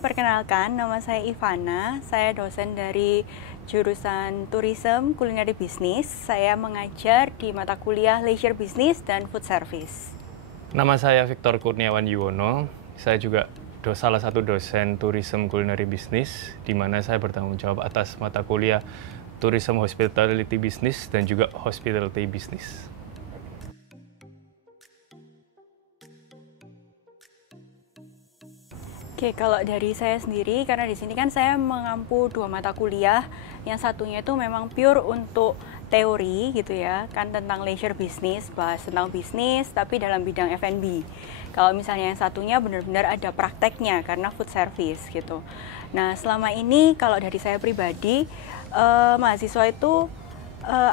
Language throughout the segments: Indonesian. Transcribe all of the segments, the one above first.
perkenalkan, nama saya Ivana. Saya dosen dari jurusan Tourism Culinary Business. Saya mengajar di mata kuliah Leisure Business dan Food Service. Nama saya Victor Kurniawan Yuwono. Saya juga salah satu dosen Tourism Culinary Business, di mana saya bertanggung jawab atas mata kuliah Tourism Hospitality Business dan juga Hospitality Business. Oke, kalau dari saya sendiri, karena di sini kan saya mengampu dua mata kuliah, yang satunya itu memang pure untuk teori gitu ya, kan tentang leisure business, bahas tentang bisnis, tapi dalam bidang F&B. Kalau misalnya yang satunya benar-benar ada prakteknya, karena food service gitu. Nah, selama ini kalau dari saya pribadi, mahasiswa itu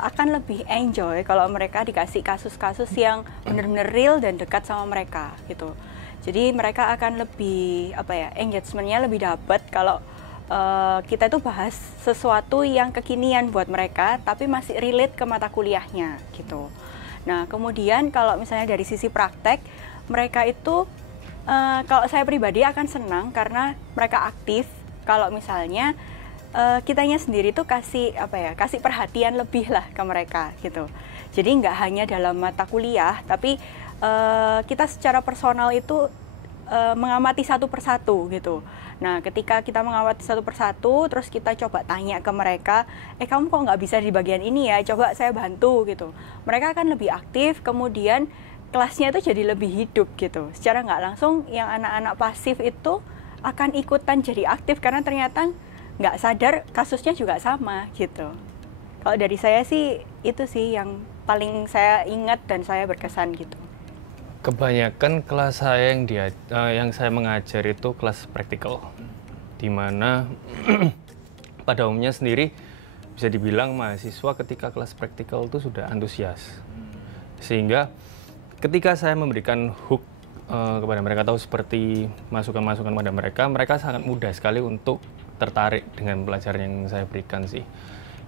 akan lebih enjoy kalau mereka dikasih kasus-kasus yang benar-benar real dan dekat sama mereka gitu. Jadi mereka akan lebih engagementnya lebih dapat kalau kita itu bahas sesuatu yang kekinian buat mereka, tapi masih relate ke mata kuliahnya gitu. Nah kemudian kalau misalnya dari sisi praktek, mereka itu kalau saya pribadi akan senang karena mereka aktif. Kalau misalnya kitanya sendiri tuh kasih perhatian lebih lah ke mereka gitu. Jadi nggak hanya dalam mata kuliah, tapi kita secara personal itu mengamati satu persatu gitu. Nah, ketika kita mengamati satu persatu, terus kita coba tanya ke mereka, kamu kok nggak bisa di bagian ini ya? Coba saya bantu gitu. Mereka akan lebih aktif, kemudian kelasnya itu jadi lebih hidup gitu. Secara nggak langsung, yang anak-anak pasif itu akan ikutan jadi aktif karena ternyata nggak sadar kasusnya juga sama gitu. Kalau dari saya sih itu sih yang paling saya ingat dan saya berkesan gitu. Kebanyakan kelas saya yang saya mengajar itu kelas praktikal, di mana pada umumnya sendiri bisa dibilang mahasiswa ketika kelas praktikal itu sudah antusias, sehingga ketika saya memberikan hook kepada mereka, tahu seperti masukan-masukan pada mereka, mereka sangat mudah sekali untuk tertarik dengan pelajaran yang saya berikan sih.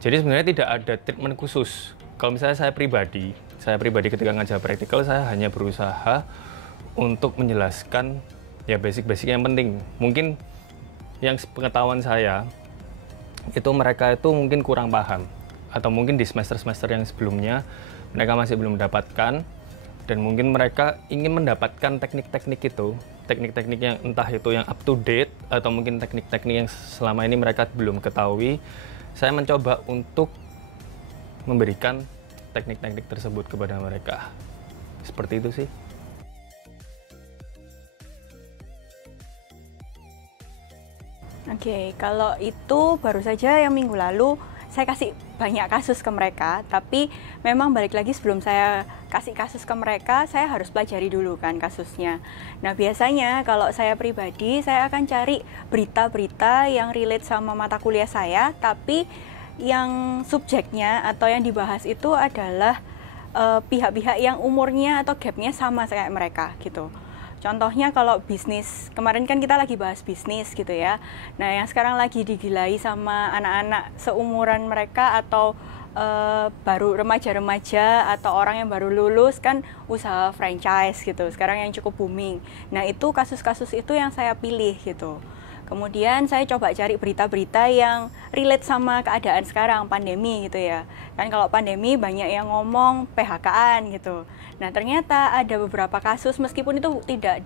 Jadi sebenarnya tidak ada treatment khusus. Kalau misalnya saya pribadi ketika ngajar praktikal, saya hanya berusaha untuk menjelaskan ya basic-basic yang penting. Mungkin yang pengetahuan saya itu mereka itu mungkin kurang paham, atau mungkin di semester-semester yang sebelumnya mereka masih belum mendapatkan, dan mungkin mereka ingin mendapatkan teknik-teknik yang entah itu yang up to date atau mungkin teknik-teknik yang selama ini mereka belum ketahui. Saya mencoba untuk memberikan teknik-teknik tersebut kepada mereka. Seperti itu sih. Oke, kalau itu baru saja yang minggu lalu saya kasih banyak kasus ke mereka, tapi memang balik lagi sebelum saya kasih kasus ke mereka, saya harus pelajari dulu kan kasusnya. Nah biasanya kalau saya pribadi, saya akan cari berita-berita yang relate sama mata kuliah saya, tapi yang subjeknya atau yang dibahas itu adalah pihak-pihak yang umurnya atau gapnya sama kayak mereka gitu. Contohnya kalau bisnis, kemarin kan kita lagi bahas bisnis gitu ya. Nah yang sekarang lagi digilai sama anak-anak seumuran mereka atau baru remaja-remaja atau orang yang baru lulus kan usaha franchise gitu. Sekarang yang cukup booming. Nah itu kasus-kasus itu yang saya pilih gitu. Kemudian saya coba cari berita-berita yang relate sama keadaan sekarang, pandemi gitu ya. Kan kalau pandemi banyak yang ngomong PHK-an gitu. Nah ternyata ada beberapa kasus, meskipun itu tidak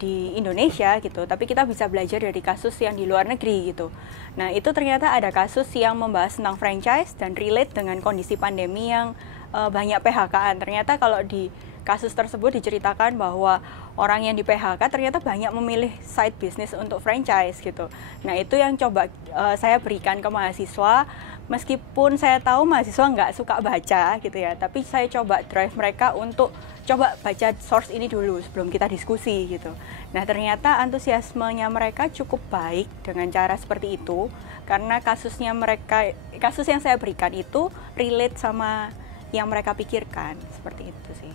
di Indonesia gitu, tapi kita bisa belajar dari kasus yang di luar negeri gitu. Nah itu ternyata ada kasus yang membahas tentang franchise dan relate dengan kondisi pandemi yang banyak PHK-an. Ternyata kalau di kasus tersebut diceritakan bahwa orang yang di PHK ternyata banyak memilih side business untuk franchise gitu. Nah itu yang coba saya berikan ke mahasiswa, meskipun saya tahu mahasiswa nggak suka baca gitu ya, tapi saya coba drive mereka untuk coba baca source ini dulu sebelum kita diskusi gitu. Nah ternyata antusiasmenya mereka cukup baik dengan cara seperti itu, karena kasus yang saya berikan itu relate sama yang mereka pikirkan, seperti itu sih.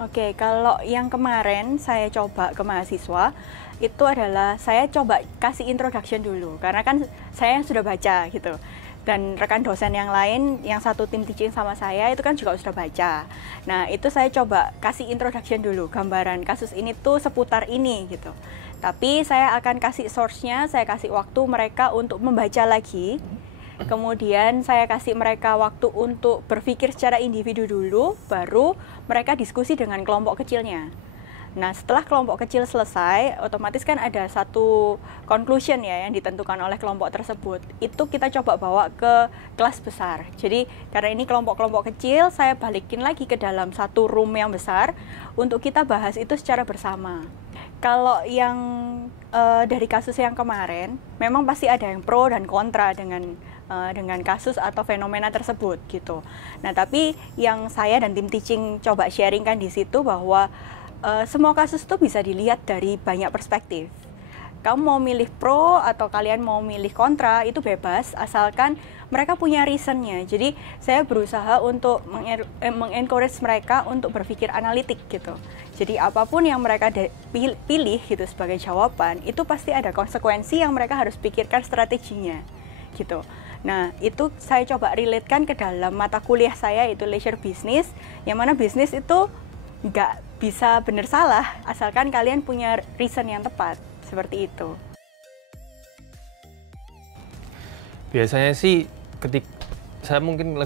Oke, kalau yang kemarin saya coba ke mahasiswa, itu adalah saya coba kasih introduction dulu, karena kan saya yang sudah baca gitu. dan rekan dosen yang lain yang satu tim teaching sama saya itu kan juga sudah baca. Nah, itu saya coba kasih introduction dulu, gambaran kasus ini tuh seputar ini gitu. Tapi saya akan kasih source-nya, saya kasih waktu mereka untuk membaca lagi. Kemudian saya kasih mereka waktu untuk berpikir secara individu dulu, baru mereka diskusi dengan kelompok kecilnya. Nah, setelah kelompok kecil selesai, otomatis kan ada satu conclusion ya yang ditentukan oleh kelompok tersebut. Itu kita coba bawa ke kelas besar. Jadi, karena ini kelompok-kelompok kecil, saya balikin lagi ke dalam satu room yang besar untuk kita bahas itu secara bersama. Kalau yang dari kasus yang kemarin, memang pasti ada yang pro dan kontra dengan kasus atau fenomena tersebut gitu. Nah, tapi yang saya dan tim teaching coba sharingkan di situ bahwa semua kasus itu bisa dilihat dari banyak perspektif. Kamu mau milih pro atau kalian mau milih kontra itu bebas, asalkan mereka punya reasonnya. Jadi saya berusaha untuk mengencourage mereka untuk berpikir analitik gitu. Jadi apapun yang mereka pilih gitu sebagai jawaban, itu pasti ada konsekuensi yang mereka harus pikirkan strateginya gitu. Nah, itu saya coba relatekan ke dalam mata kuliah saya, itu leisure business, yang mana bisnis itu nggak bisa benar salah, asalkan kalian punya reason yang tepat, seperti itu. Biasanya sih saya mungkin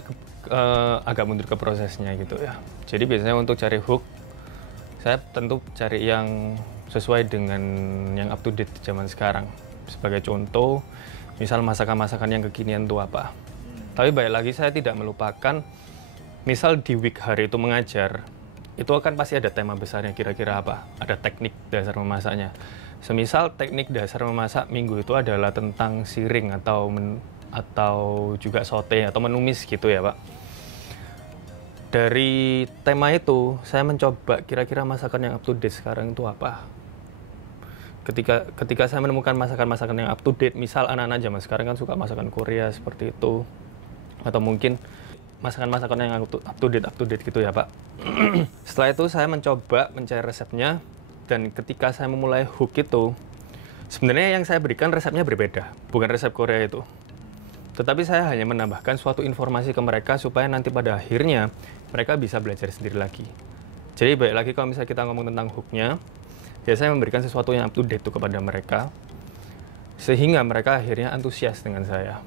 agak mundur ke prosesnya gitu ya. Jadi biasanya untuk cari hook, saya tentu cari yang sesuai dengan yang up to date zaman sekarang. Sebagai contoh, misal masakan-masakan yang kekinian itu apa. Tapi balik lagi saya tidak melupakan, misal di week hari itu mengajar, itu akan pasti ada tema besarnya kira-kira apa. Ada teknik dasar memasaknya. Semisal teknik dasar memasak minggu itu adalah tentang siring atau juga saute atau menumis gitu ya Pak. Dari tema itu saya mencoba kira-kira masakan yang up to date sekarang itu apa. Ketika saya menemukan masakan-masakan yang up to date, misal anak-anak zaman sekarang kan suka masakan Korea seperti itu, atau mungkin masakan-masakan yang up to date gitu ya Pak. Setelah itu saya mencoba mencari resepnya, dan ketika saya memulai hook itu, sebenarnya yang saya berikan resepnya berbeda, bukan resep Korea itu. Tetapi saya hanya menambahkan suatu informasi ke mereka supaya nanti pada akhirnya mereka bisa belajar sendiri lagi. Jadi baik lagi kalau misalnya kita ngomong tentang hooknya, ya saya memberikan sesuatu yang up to date itu kepada mereka, sehingga mereka akhirnya antusias dengan saya.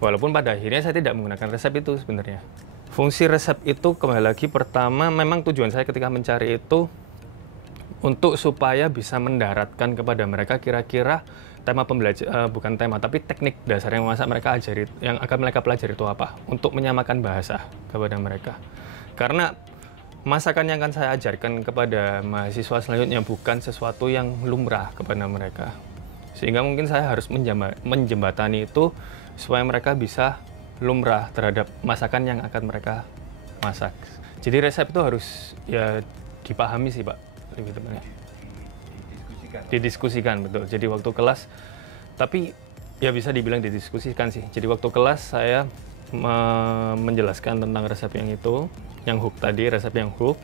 Walaupun pada akhirnya saya tidak menggunakan resep itu sebenarnya. Fungsi resep itu kembali lagi, pertama memang tujuan saya ketika mencari itu untuk supaya bisa mendaratkan kepada mereka kira-kira tema bukan tema, tapi teknik dasar yang mereka ajari, yang akan mereka pelajari itu apa, untuk menyamakan bahasa kepada mereka. Karena masakan yang akan saya ajarkan kepada mahasiswa selanjutnya bukan sesuatu yang lumrah kepada mereka. Sehingga mungkin saya harus menjembatani itu supaya mereka bisa lumrah terhadap masakan yang akan mereka masak. Jadi resep itu harus ya dipahami sih Pak, lebih tepatnya. Didiskusikan, betul. Jadi waktu kelas, tapi ya bisa dibilang didiskusikan sih. Jadi waktu kelas saya menjelaskan tentang resep yang itu, yang hook tadi, resep yang hook.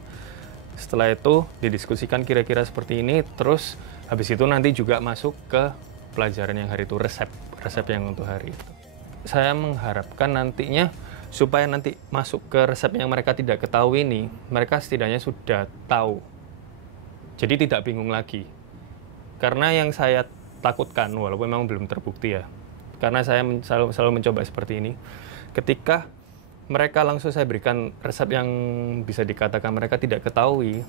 Setelah itu didiskusikan kira-kira seperti ini, terus habis itu nanti juga masuk ke pelajaran yang hari itu, resep yang untuk hari itu. Saya mengharapkan nantinya supaya nanti masuk ke resep yang mereka tidak ketahui ini, mereka setidaknya sudah tahu. Jadi tidak bingung lagi. Karena yang saya takutkan, walaupun memang belum terbukti ya, karena saya selalu mencoba seperti ini, ketika mereka langsung saya berikan resep yang bisa dikatakan mereka tidak ketahui,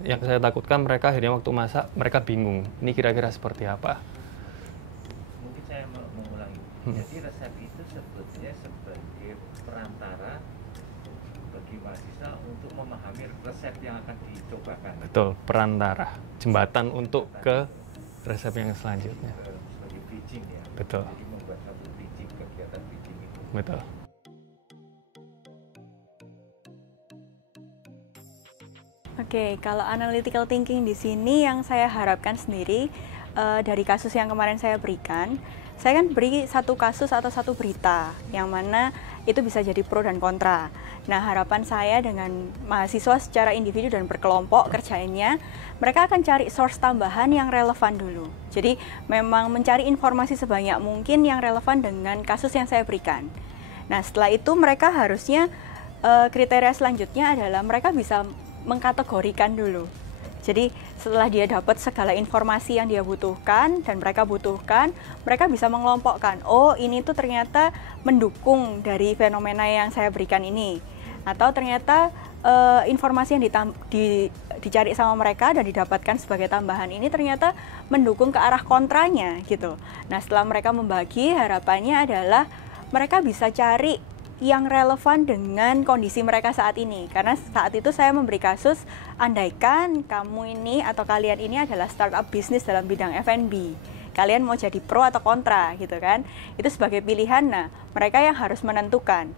yang saya takutkan mereka akhirnya waktu masak, mereka bingung, ini kira-kira seperti apa. Mungkin saya mau mengulangi. Jadi resep itu sebetulnya sebagai perantara bagi mahasiswa untuk memahami resep yang akan dicobakan. Betul, perantara, jembatan untuk ke resep yang selanjutnya. Sebagai bridging ya. Betul. Jadi membuat satu bridging, kegiatan bridging itu. Betul. Oke, kalau analytical thinking di sini yang saya harapkan sendiri dari kasus yang kemarin saya berikan, saya kan beri satu kasus atau satu berita yang mana itu bisa jadi pro dan kontra. Nah, harapan saya dengan mahasiswa secara individu dan berkelompok kerjainnya, mereka akan cari source tambahan yang relevan dulu. Jadi, memang mencari informasi sebanyak mungkin yang relevan dengan kasus yang saya berikan. Nah, setelah itu mereka harusnya kriteria selanjutnya adalah mereka bisa mengkategorikan dulu. Jadi setelah dia dapat segala informasi yang dia butuhkan dan mereka butuhkan, mereka bisa mengelompokkan, oh ini tuh ternyata mendukung dari fenomena yang saya berikan ini, atau ternyata informasi yang dicari sama mereka dan didapatkan sebagai tambahan ini ternyata mendukung ke arah kontranya gitu. Nah, setelah mereka membagi, harapannya adalah mereka bisa cari yang relevan dengan kondisi mereka saat ini. Karena saat itu saya memberi kasus, andaikan kamu ini atau kalian ini adalah startup bisnis dalam bidang F&B, kalian mau jadi pro atau kontra gitu kan, itu sebagai pilihan. Nah, mereka yang harus menentukan.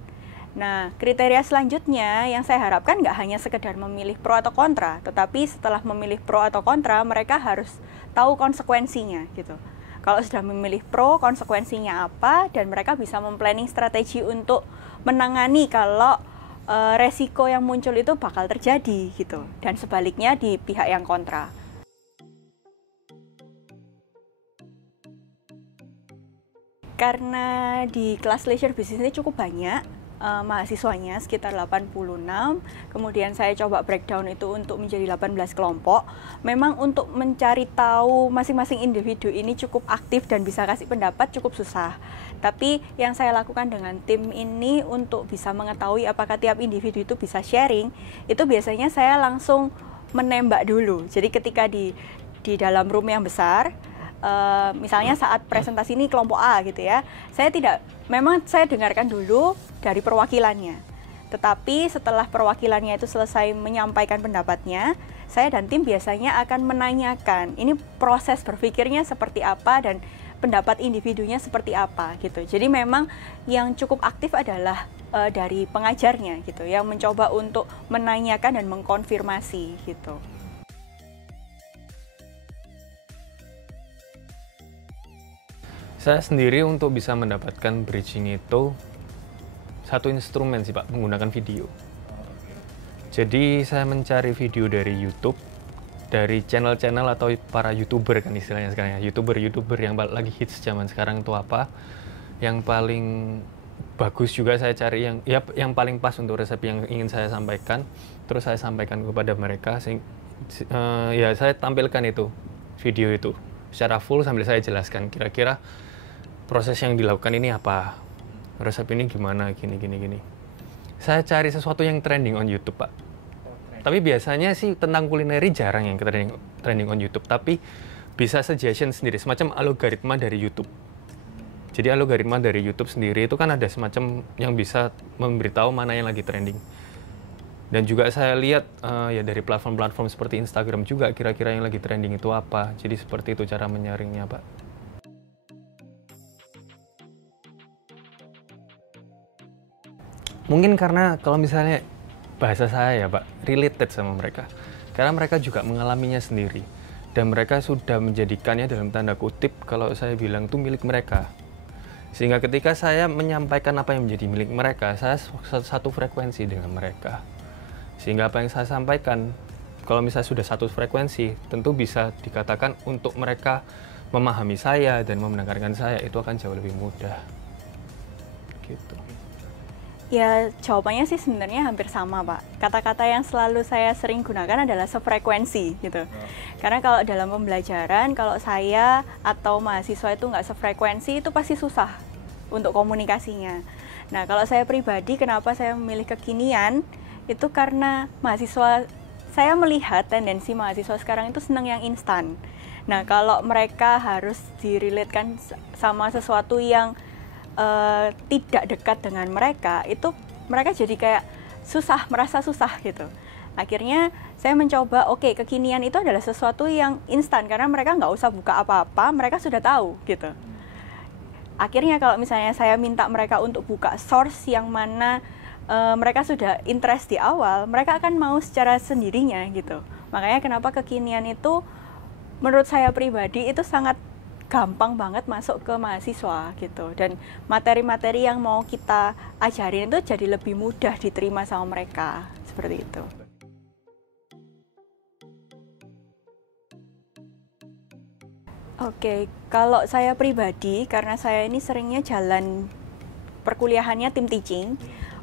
Nah, kriteria selanjutnya yang saya harapkan nggak hanya sekedar memilih pro atau kontra, tetapi setelah memilih pro atau kontra, mereka harus tahu konsekuensinya gitu. Kalau sudah memilih pro, konsekuensinya apa, dan mereka bisa memplanning strategi untuk menangani kalau resiko yang muncul itu bakal terjadi gitu. Dan sebaliknya di pihak yang kontra. Karena di kelas leisure business ini cukup banyak mahasiswanya, sekitar 86, kemudian saya coba breakdown itu untuk menjadi 18 kelompok. Memang untuk mencari tahu masing-masing individu ini cukup aktif dan bisa kasih pendapat cukup susah. Tapi yang saya lakukan dengan tim ini untuk bisa mengetahui apakah tiap individu itu bisa sharing, itu biasanya saya langsung menembak dulu. Jadi ketika di dalam room yang besar, misalnya saat presentasi ini kelompok A gitu ya, memang saya dengarkan dulu dari perwakilannya. Tetapi setelah perwakilannya itu selesai menyampaikan pendapatnya, saya dan tim biasanya akan menanyakan ini proses berpikirnya seperti apa dan pendapat individunya seperti apa gitu. Jadi memang yang cukup aktif adalah dari pengajarnya gitu, yang mencoba untuk menanyakan dan mengkonfirmasi gitu. Saya sendiri untuk bisa mendapatkan bridging itu satu instrumen sih Pak, menggunakan video. Jadi saya mencari video dari YouTube, dari channel-channel atau para YouTuber kan istilahnya sekarang ya. YouTuber yang lagi hits zaman sekarang itu apa. Yang paling bagus juga saya cari yang paling pas untuk resep yang ingin saya sampaikan. Terus saya sampaikan kepada mereka, ya saya tampilkan itu, video itu secara full sambil saya jelaskan kira-kira proses yang dilakukan ini apa, resep ini gimana, gini. Saya cari sesuatu yang trending on YouTube Pak. Tapi biasanya sih tentang kulineri jarang yang trending on YouTube, tapi bisa suggestion sendiri, semacam algoritma dari YouTube. Jadi algoritma dari YouTube sendiri itu kan ada semacam yang bisa memberitahu mana yang lagi trending. Dan juga saya lihat ya dari platform-platform seperti Instagram juga kira-kira yang lagi trending itu apa. Jadi seperti itu cara menyaringnya Pak. Mungkin karena kalau misalnya bahasa saya ya Pak, related sama mereka. Karena mereka juga mengalaminya sendiri. Dan mereka sudah menjadikannya dalam tanda kutip kalau saya bilang itu milik mereka. Sehingga ketika saya menyampaikan apa yang menjadi milik mereka, saya satu frekuensi dengan mereka. Sehingga apa yang saya sampaikan, kalau misalnya sudah satu frekuensi, tentu bisa dikatakan untuk mereka memahami saya dan mendengarkan saya, itu akan jauh lebih mudah. Gitu. Ya, jawabannya sih sebenarnya hampir sama, Pak. Kata-kata yang selalu saya sering gunakan adalah sefrekuensi, gitu. Karena kalau dalam pembelajaran, kalau saya atau mahasiswa itu nggak sefrekuensi, itu pasti susah untuk komunikasinya. Nah, kalau saya pribadi, kenapa saya memilih kekinian, itu karena saya melihat tendensi mahasiswa sekarang itu senang yang instan. Nah, kalau mereka harus direlatekan sama sesuatu yang tidak dekat dengan mereka, itu mereka jadi kayak merasa susah gitu. Akhirnya saya mencoba, kekinian itu adalah sesuatu yang instan, karena mereka nggak usah buka apa-apa, mereka sudah tahu gitu. Akhirnya kalau misalnya saya minta mereka untuk buka source yang mana mereka sudah interest di awal, mereka akan mau secara sendirinya gitu. Makanya kenapa kekinian itu menurut saya pribadi itu sangat gampang banget masuk ke mahasiswa gitu, dan materi-materi yang mau kita ajarin itu jadi lebih mudah diterima sama mereka, seperti itu. Oke, kalau saya pribadi, karena saya ini seringnya jalan perkuliahannya tim teaching,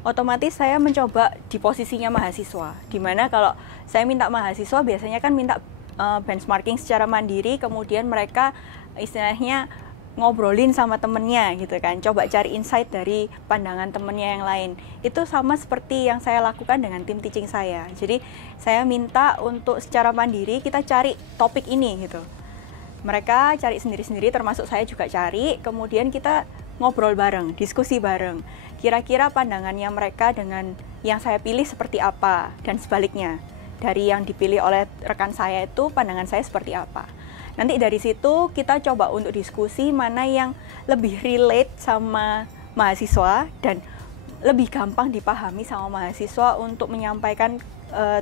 otomatis saya mencoba di posisinya mahasiswa. Dimana kalau saya minta mahasiswa, biasanya kan minta benchmarking secara mandiri, kemudian mereka istilahnya ngobrolin sama temennya gitu kan, coba cari insight dari pandangan temennya yang lain. Itu sama seperti yang saya lakukan dengan tim teaching saya. Jadi saya minta untuk secara mandiri kita cari topik ini gitu. Mereka cari sendiri-sendiri, termasuk saya juga cari, kemudian kita ngobrol bareng, diskusi bareng. Kira-kira pandangannya mereka dengan yang saya pilih seperti apa, dan sebaliknya. Dari yang dipilih oleh rekan saya itu, pandangan saya seperti apa. Nanti dari situ kita coba untuk diskusi mana yang lebih relate sama mahasiswa, dan lebih gampang dipahami sama mahasiswa untuk menyampaikan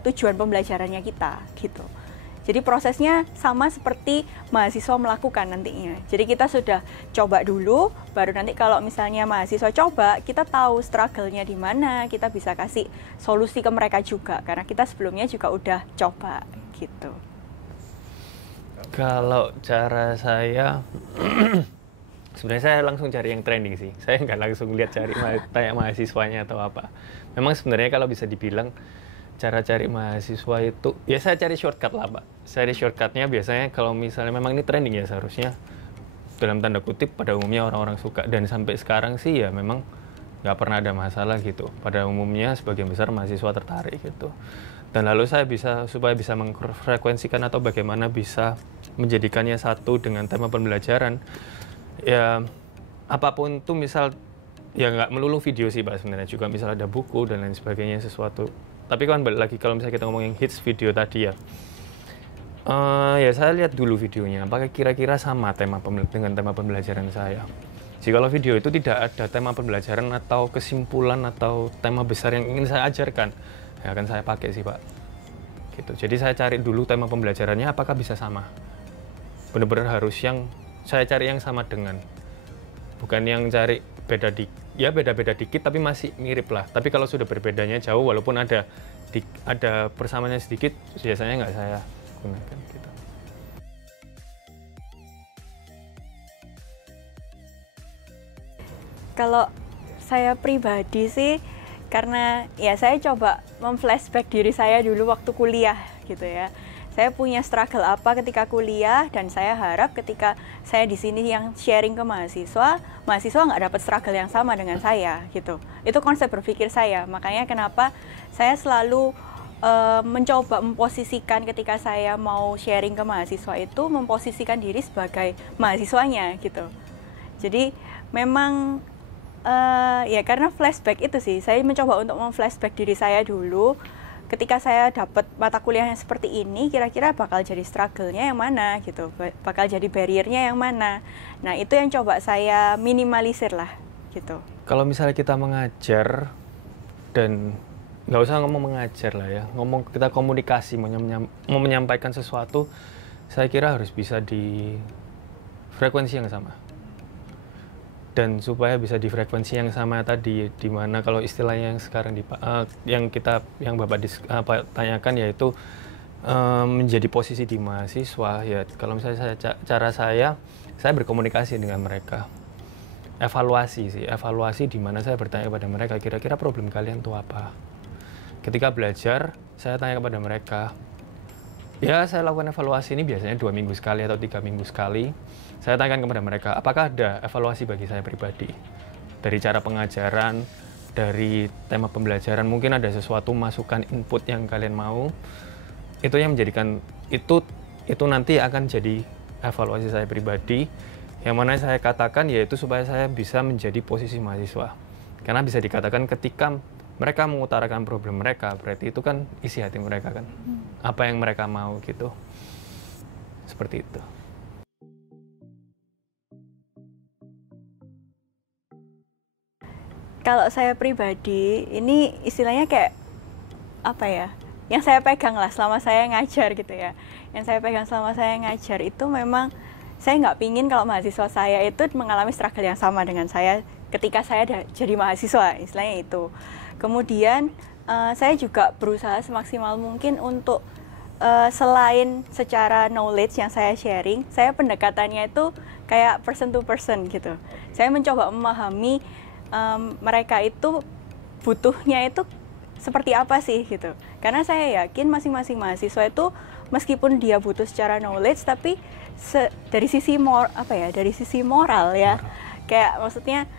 tujuan pembelajarannya kita, gitu. Jadi prosesnya sama seperti mahasiswa melakukan nantinya. Jadi kita sudah coba dulu, baru nanti kalau misalnya mahasiswa coba, kita tahu struggle-nya di mana, kita bisa kasih solusi ke mereka juga, karena kita sebelumnya juga udah coba gitu. Kalau cara saya, sebenarnya saya langsung cari yang trending sih. Saya nggak langsung lihat tanya mahasiswanya atau apa. Memang sebenarnya kalau bisa dibilang, cara cari mahasiswa itu, ya saya cari shortcut lah Pak. Cari shortcutnya biasanya kalau misalnya memang ini trending ya, seharusnya dalam tanda kutip pada umumnya orang-orang suka. Dan sampai sekarang sih ya memang nggak pernah ada masalah gitu. Pada umumnya sebagian besar mahasiswa tertarik gitu. Dan lalu saya supaya bisa mengfrekuensikan atau bagaimana bisa menjadikannya satu dengan tema pembelajaran. Ya apapun tuh, misal ya nggak melulu video sih Pak sebenarnya, juga misal ada buku dan lain sebagainya, sesuatu. Tapi kan balik lagi, kalau misalnya kita ngomongin hits video tadi ya, ya saya lihat dulu videonya, apakah kira-kira sama dengan tema pembelajaran saya. Jika kalau video itu tidak ada tema pembelajaran atau kesimpulan atau tema besar yang ingin saya ajarkan, ya akan saya pakai sih Pak. Gitu. Jadi saya cari dulu tema pembelajarannya apakah bisa sama. Benar-benar harus yang saya cari yang sama dengan, bukan yang cari beda-beda dikit tapi masih mirip lah. Tapi kalau sudah berbedanya jauh, walaupun ada persamaannya sedikit, biasanya nggak saya gunakan gitu. Kalau saya pribadi sih, karena ya saya coba memflashback diri saya dulu waktu kuliah gitu ya. Saya punya struggle apa ketika kuliah, dan saya harap ketika saya di sini yang sharing ke mahasiswa nggak dapat struggle yang sama dengan saya gitu. Itu konsep berpikir saya. Makanya kenapa saya selalu mencoba memposisikan ketika saya mau sharing ke mahasiswa itu, memposisikan diri sebagai mahasiswanya gitu. Jadi memang ya karena flashback itu sih, saya mencoba untuk memflashback diri saya dulu. Ketika saya dapat mata kuliah yang seperti ini, kira-kira bakal jadi struggle-nya yang mana gitu, bakal jadi barrier-nya yang mana. Nah itu yang coba saya minimalisir lah gitu. Kalau misalnya kita mengajar, dan nggak usah ngomong mengajar lah ya, ngomong kita komunikasi, mau menyampaikan sesuatu, saya kira harus bisa di frekuensi yang sama. Dan supaya bisa di frekuensi yang sama tadi, dimana kalau istilahnya yang sekarang yang Bapak tanyakan, yaitu menjadi posisi di mahasiswa ya. Kalau misalnya cara saya berkomunikasi dengan mereka, evaluasi di mana saya bertanya kepada mereka, kira-kira problem kalian itu apa. Ketika belajar, saya tanya kepada mereka. Ya, saya lakukan evaluasi ini biasanya 2 minggu sekali atau 3 minggu sekali. Saya tanyakan kepada mereka, apakah ada evaluasi bagi saya pribadi? Dari cara pengajaran, dari tema pembelajaran, mungkin ada sesuatu masukan input yang kalian mau. Itu yang menjadikan, itu nanti akan jadi evaluasi saya pribadi. Yang mana saya katakan, yaitu supaya saya bisa menjadi posisi mahasiswa. Karena bisa dikatakan ketika mereka mengutarakan problem mereka, berarti itu kan isi hati mereka kan. Apa yang mereka mau gitu. Seperti itu. Kalau saya pribadi, ini istilahnya kayak apa ya, yang saya pegang lah selama saya ngajar gitu ya. Yang saya pegang selama saya ngajar itu memang saya nggak pingin kalau mahasiswa saya itu mengalami struggle yang sama dengan saya ketika saya jadi mahasiswa, istilahnya itu. Kemudian saya juga berusaha semaksimal mungkin untuk selain secara knowledge yang saya sharing, saya pendekatannya itu kayak person to person gitu. Saya mencoba memahami mereka itu butuhnya itu seperti apa sih gitu. Karena saya yakin masing-masing mahasiswa itu meskipun dia butuh secara knowledge, tapi dari sisi dari sisi moral ya, kayak maksudnya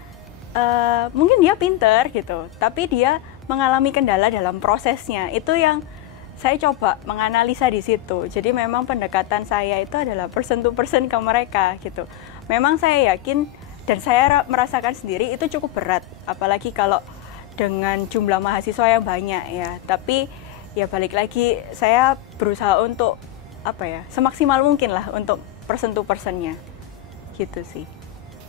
mungkin dia pinter gitu, tapi dia mengalami kendala dalam prosesnya. Itu yang saya coba menganalisa di situ. Jadi memang pendekatan saya itu adalah person to person ke mereka gitu. Memang saya yakin dan saya merasakan sendiri itu cukup berat, apalagi kalau dengan jumlah mahasiswa yang banyak ya. Tapi ya balik lagi, saya berusaha untuk semaksimal mungkin lah untuk person to personnya gitu sih.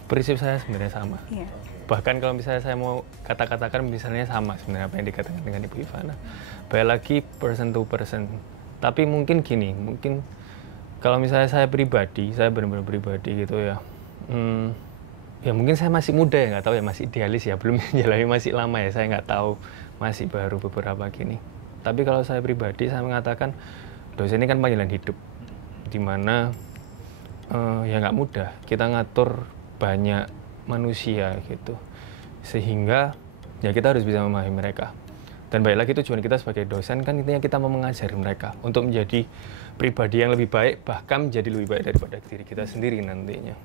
Prinsip saya sebenarnya sama. Iya. Bahkan kalau misalnya saya mau katakan misalnya sama sebenarnya apa yang dikatakan dengan Ibu Ivana. Balik lagi person to person. Tapi mungkin gini, mungkin kalau misalnya saya pribadi, saya benar-benar pribadi gitu ya. Ya mungkin saya masih muda ya, nggak tahu ya, masih idealis ya, belum menjalani, masih lama ya, saya nggak tahu, masih baru beberapa gini. Tapi kalau saya pribadi, saya mengatakan dosen ini kan panggilan hidup, dimana ya nggak mudah kita ngatur banyak manusia gitu, sehingga ya kita harus bisa memahami mereka. Dan balik lagi tujuan kita sebagai dosen kan intinya kita mau mengajari mereka untuk menjadi pribadi yang lebih baik, bahkan menjadi lebih baik daripada diri kita sendiri nantinya.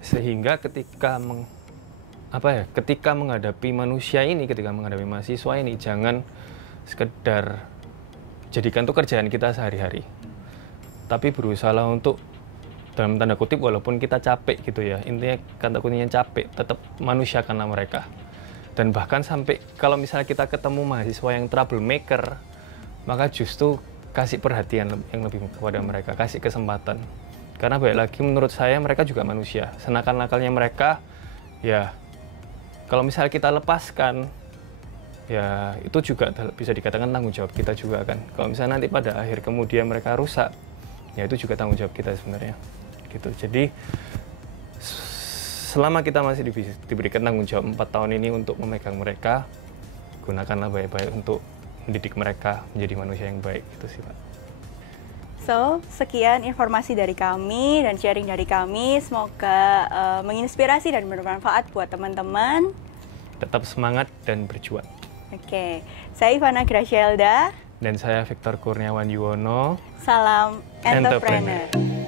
Sehingga ketika ketika menghadapi manusia ini, ketika menghadapi mahasiswa ini, jangan sekedar jadikan itu kerjaan kita sehari-hari, tapi berusaha untuk, dalam tanda kutip, walaupun kita capek gitu ya, intinya kata kuncinya capek, tetap manusiakanlah mereka. Dan bahkan sampai kalau misalnya kita ketemu mahasiswa yang troublemaker, maka justru kasih perhatian yang lebih kepada mereka, kasih kesempatan. Karena balik lagi menurut saya mereka juga manusia. Senakal-nakalnya mereka, ya kalau misalnya kita lepaskan, ya itu juga bisa dikatakan tanggung jawab kita juga kan. Kalau misalnya nanti pada akhir kemudian mereka rusak, ya itu juga tanggung jawab kita sebenarnya. Gitu. Jadi selama kita masih diberikan tanggung jawab 4 tahun ini untuk memegang mereka, gunakanlah baik-baik untuk mendidik mereka menjadi manusia yang baik. Itu sih Pak. So, sekian informasi dari kami dan sharing dari kami. Semoga menginspirasi dan bermanfaat buat teman-teman. Tetap semangat dan berjuang. Oke, saya Ivana Gracielda. Dan saya Victor Kurniawan Yuwono. Salam entrepreneur.